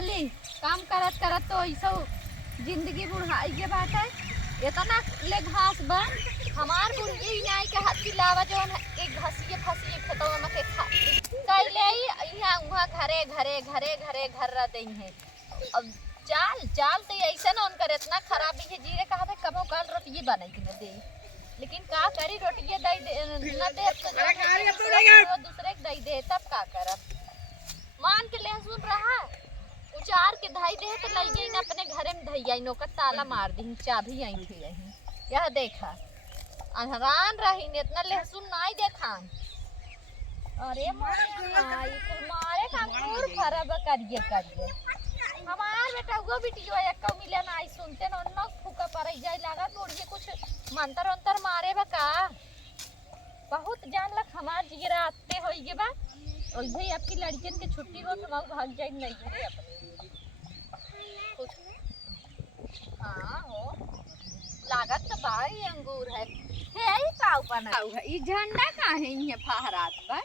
रहली काम करत करत तो ऐसा जिंदगी बुढ़ाई के बात है। इतना ले घास बा हमार बुढ़ी नाई के हाथ की लावा जो एक घसिए फसिए खेतों में के खा कैले यहाँ वहाँ घरे घरे घरे घरे घर रह दई है। अब चाल चाल तो ऐसा न उनकर इतना खराब भी है। जीरे कहा था कबो कल रोटिये बनाई कि न दे, लेकिन का करी रोटिये दई दे न दे तो दूसरे के दई दे तब का करब। मान के लहसुन रहा उचार के धाई दे तो लई गई न अपने घरे में धैया नोकर ताला मार दी चाबी आई थी यही। यह देखा अनहरान रही ने इतना लहसुन नहीं देखान। अरे मारे मारे कांगूर खराब करिए करिए हमार बेटा वो बिटियो एक मिले ना आई सुनते न न फूका पड़ जाए लगा तोड़िए कुछ मंतर अंतर मारे बा का बहुत जान लग हमार जिगरा आते होई गे बा। और भाई आपकी लड़कियन के छुट्टी हो तो भाग जाए नहीं घरे अपने कुछ। हाँ हो लागत तो बाई अंगूर है ही काऊ बना है। ये झंडा का है ये फहरात बा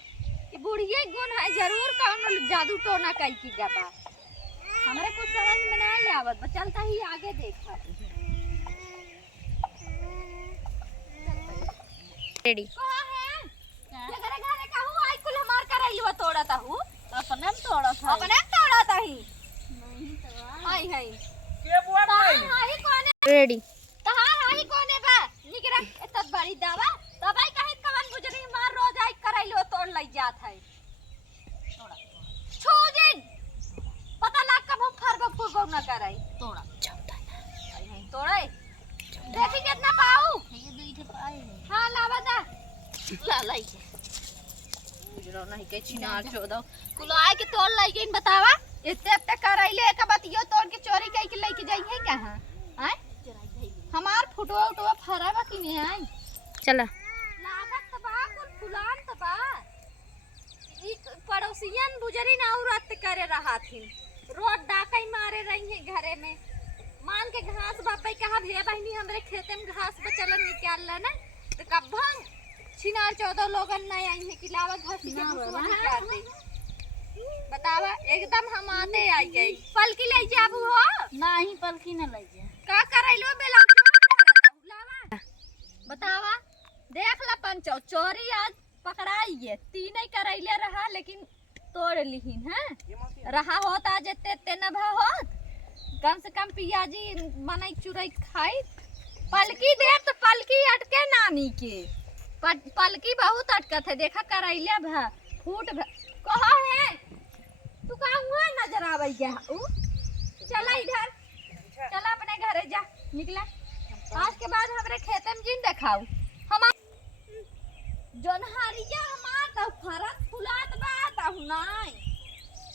कि बुढ़िए गुण है जरूर कौन जादू टोना कई की गबा हमारे कुछ समझ में नहीं आवत बा। चलता ही आगे देखा रेडी कहां है जगरे घरे कहू आई कुल हमार करैलवा तोड़ता हूं अपने में तोड़ता ही नहीं तो आई है के बुआ भाई आई कोने रेडी तहां आई कोने बा निकरा एत बड़ी दावा दवाई कहित कवन गुजरी मार रोज आई करैलवा तोड़ लई जात है तोड़ा छोजिन पता लाग कब हम फरब फुरब न करई तोड़ा चौथा आई है तोड़े देखी कितना पाऊ ये दई थे पाए हां लावा दा ला लाई के गुजरो नहीं के चिनार छोड़ो कुलाए के तोड़ लई गई बतावा इत्ते तक करैले का बतियो तोड़ के चोरी कई के लेके जाई है कहां हैं हमार फोटो उठवा फरावा कि नहीं आई चला लागत त बा कुल फुलान त बा ई पड़ोसियन बुजरी ना औरत करे रहा थी रोड डाकई मारे रही है घरे में मान के घास बापई कहा भैया बहनी हमरे खेते में घास बचलन निकाल ला ना तो कब छिनार 14 लोगन नहीं आई है कि लावा घासी के भुसवा निकाल दे बतावा एकदम हम आते आई गई पलकी ले जाबू हो नहीं पलकी न ले जा का करैलो बेला लावा बतावा देख ला पंचो चोरी आज पकड़ाई है तीन ही करैले रहा लेकिन तोड़ लिहिन है रहा होत आज एते न भा होत कम से कम पियाजी मनई चुरई खाई पलकी दे तो पलकी अटके नानी के पलकी बहुत अटकत है देखा करैले भा फूट कहा है तू कहां हुआ नजर आवे क्या चला इधर चला अपने घरे जा निकला आज के बाद हमरे खेते में जिन देखाऊ हम जोनहारिया हमार त फरत फुलात बा त नहीं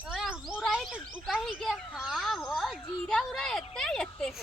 तो मुरई त कही गे हां हो जीरा उरा एते हो